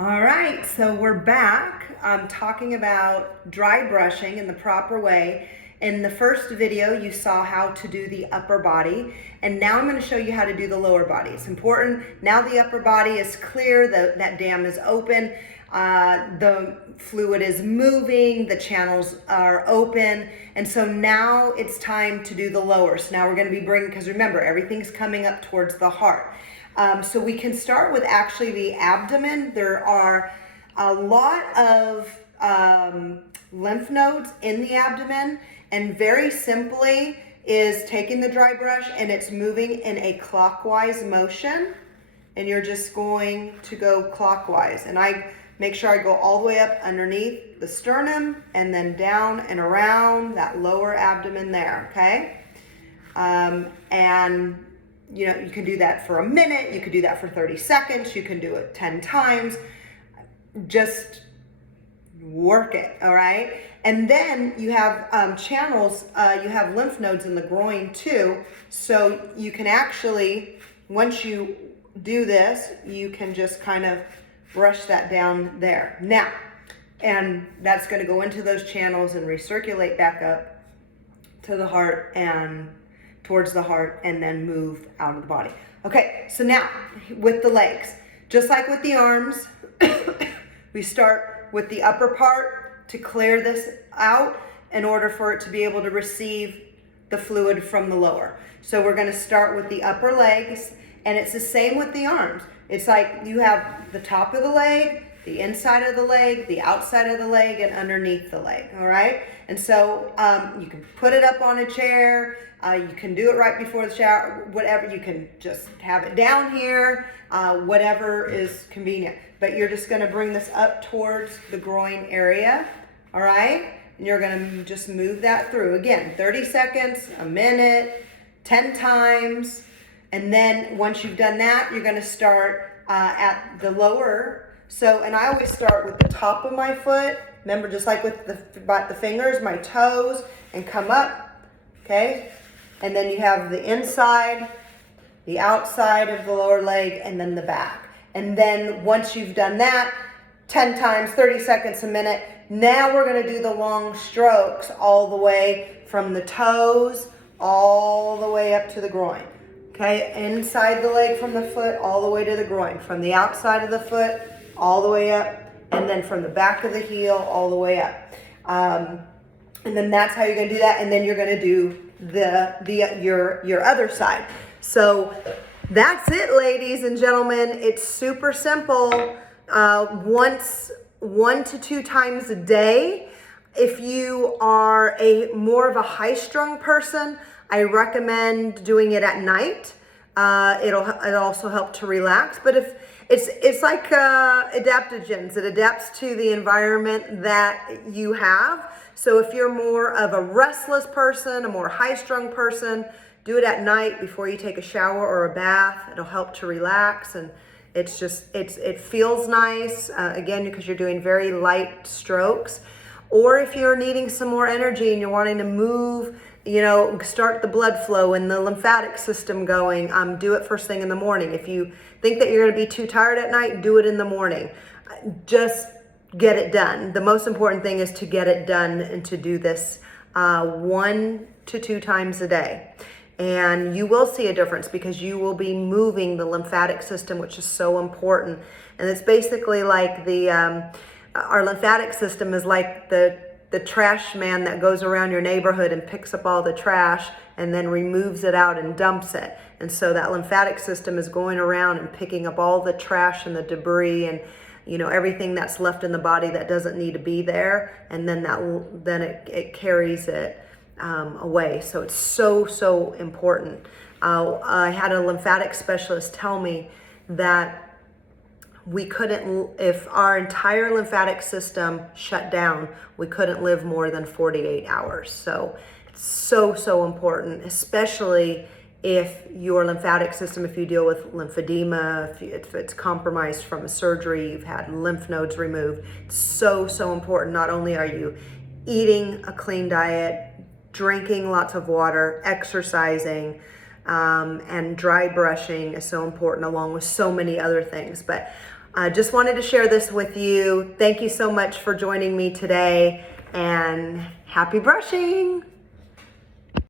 All right, so we're back talking about dry brushing in the proper way. In the first video, you saw how to do the upper body, and now I'm going to show you how to do the lower body. It's important. Now the upper body is clear, that dam is open, the fluid is moving, the channels are open, and so now it's time to do the lower. So now we're going to be bringing, because remember, everything's coming up towards the heart. So we can start with actually the abdomen. There are a lot of lymph nodes in the abdomen, and very simply is taking the dry brush and it's moving in a clockwise motion, and you're just going to go clockwise. And I make sure I go all the way up underneath the sternum and then down and around that lower abdomen there, okay? And you know, you can do that for a minute, you could do that for 30 seconds, you can do it 10 times. Just work it, all right? And then you have channels, you have lymph nodes in the groin too. So you can actually, once you do this, you can just kind of brush that down there. Now, and that's gonna go into those channels and recirculate back up to the heart and towards the heart, and then move out of the body. Okay, so now with the legs, just like with the arms, we start with the upper part to clear this out in order for it to be able to receive the fluid from the lower. So we're gonna start with the upper legs, and it's the same with the arms. It's like you have the top of the leg, the inside of the leg, the outside of the leg, and underneath the leg, all right? And so you can put it up on a chair, you can do it right before the shower, whatever, you can just have it down here, whatever is convenient. But you're just gonna bring this up towards the groin area, all right? And you're gonna just move that through. Again, 30 seconds, a minute, 10 times. And then once you've done that, you're gonna start at the lower. So, and I always start with the top of my foot. Remember, just like with the fingers, my toes, and come up, okay? And then you have the inside, the outside of the lower leg, and then the back. And then once you've done that, 10 times, 30 seconds, a minute, now we're gonna do the long strokes all the way from the toes, all the way up to the groin. Okay, inside the leg from the foot, all the way to the groin. From the outside of the foot, all the way up, and then from the back of the heel, all the way up. And then that's how you're gonna do that, and then you're gonna do your other side. So that's it, ladies and gentlemen. It's super simple. 1 to 2 times a day. If you are more of a high-strung person, I recommend doing it at night. It'll also help to relax. But if it's like adaptogens, it adapts to the environment that you have. So if you're more of a restless person, a more high-strung person, do it at night before you take a shower or a bath. It'll help to relax, and it feels nice, again, because you're doing very light strokes. Or if you're needing some more energy and you're wanting to move, you know, start the blood flow and the lymphatic system going, do it first thing in the morning. If you think that you're going to be too tired at night, do it in the morning. Just get it done. The most important thing is to get it done and to do this 1 to 2 times a day. And you will see a difference because you will be moving the lymphatic system, which is so important. And it's basically like our lymphatic system is like the trash man that goes around your neighborhood and picks up all the trash and then removes it out and dumps it. And so that lymphatic system is going around and picking up all the trash and the debris and, you know, everything that's left in the body that doesn't need to be there. And then it carries it away. So it's so important. I had a lymphatic specialist tell me that we couldn't, if our entire lymphatic system shut down, we couldn't live more than 48 hours. So it's so important, especially if your lymphatic system, if you deal with lymphedema, if it's compromised from a surgery, you've had lymph nodes removed. It's so important. Not only are you eating a clean diet, drinking lots of water, exercising, and dry brushing is so important, along with so many other things. But I just wanted to share this with you. Thank you so much for joining me today, and happy brushing.